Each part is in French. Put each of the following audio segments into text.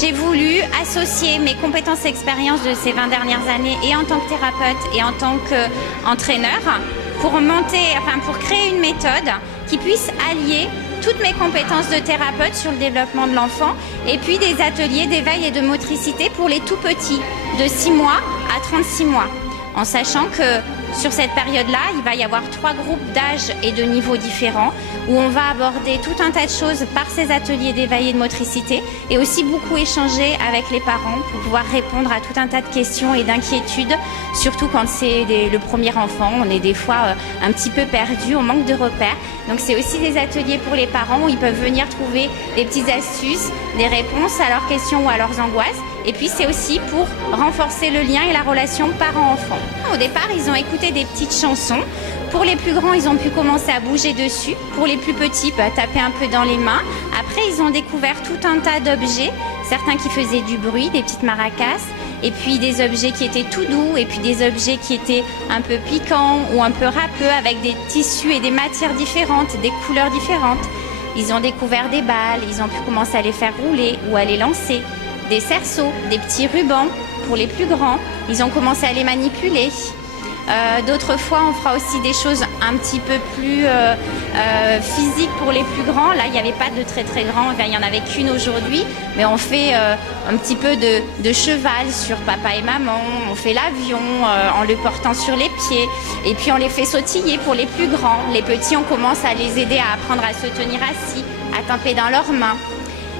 j'ai voulu associer mes compétences et expériences de ces 20 dernières années et en tant que thérapeute et en tant qu'entraîneur pour créer une méthode qui puisse allier toutes mes compétences de thérapeute sur le développement de l'enfant et puis des ateliers d'éveil et de motricité pour les tout petits, de 6 mois à 36 mois. En sachant que sur cette période-là, il va y avoir 3 groupes d'âge et de niveaux différents où on va aborder tout un tas de choses par ces ateliers d'éveil et de motricité et aussi beaucoup échanger avec les parents pour pouvoir répondre à tout un tas de questions et d'inquiétudes, surtout quand c'est le premier enfant. On est des fois un petit peu perdu, on manque de repères. Donc c'est aussi des ateliers pour les parents où ils peuvent venir trouver des petites astuces, des réponses à leurs questions ou à leurs angoisses. Et puis c'est aussi pour renforcer le lien et la relation parent-enfant. Au départ, ils ont écouté des petites chansons. Pour les plus grands, ils ont pu commencer à bouger dessus. Pour les plus petits, taper un peu dans les mains. Après, ils ont découvert tout un tas d'objets. Certains qui faisaient du bruit, des petites maracas. Et puis des objets qui étaient tout doux. Et puis des objets qui étaient un peu piquants ou un peu râpeux avec des tissus et des matières différentes, des couleurs différentes. Ils ont découvert des balles. Ils ont pu commencer à les faire rouler ou à les lancer. Des cerceaux, des petits rubans pour les plus grands. Ils ont commencé à les manipuler. D'autres fois, on fera aussi des choses un petit peu plus physiques pour les plus grands. Là, il n'y avait pas de très très grands, il n'y en avait qu'une aujourd'hui. Mais on fait un petit peu de cheval sur papa et maman. On fait l'avion en le portant sur les pieds. Et puis on les fait sautiller pour les plus grands. Les petits, on commence à les aider à apprendre à se tenir assis, à taper dans leurs mains.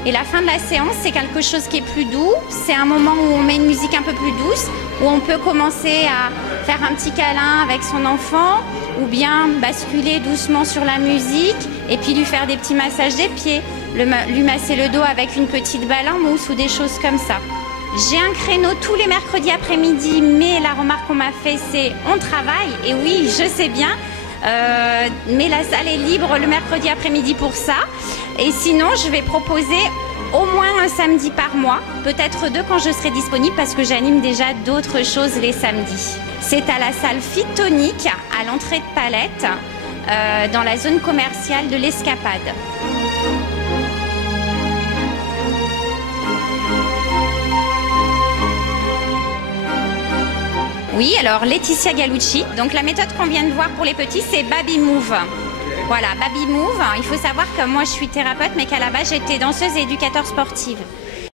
Et la fin de la séance, c'est quelque chose qui est plus doux. C'est un moment où on met une musique un peu plus douce, où on peut commencer à faire un petit câlin avec son enfant, ou bien basculer doucement sur la musique, et puis lui faire des petits massages des pieds, lui masser le dos avec une petite balle en mousse ou des choses comme ça. J'ai un créneau tous les mercredis après-midi, mais la remarque qu'on m'a fait, c'est on travaille. Et oui, je sais bien. Mais la salle est libre le mercredi après-midi pour ça. Et sinon, je vais proposer au moins un samedi par mois, peut-être 2 quand je serai disponible parce que j'anime déjà d'autres choses les samedis. C'est à la salle Fit Tonic, à l'entrée de Palette, dans la zone commerciale de l'Escapade. Oui, alors Laetitia Gallucci. Donc la méthode qu'on vient de voir pour les petits, c'est Baby Move. Voilà, Baby Move. Il faut savoir que moi je suis thérapeute, mais qu'à la base j'étais danseuse et éducateur sportive.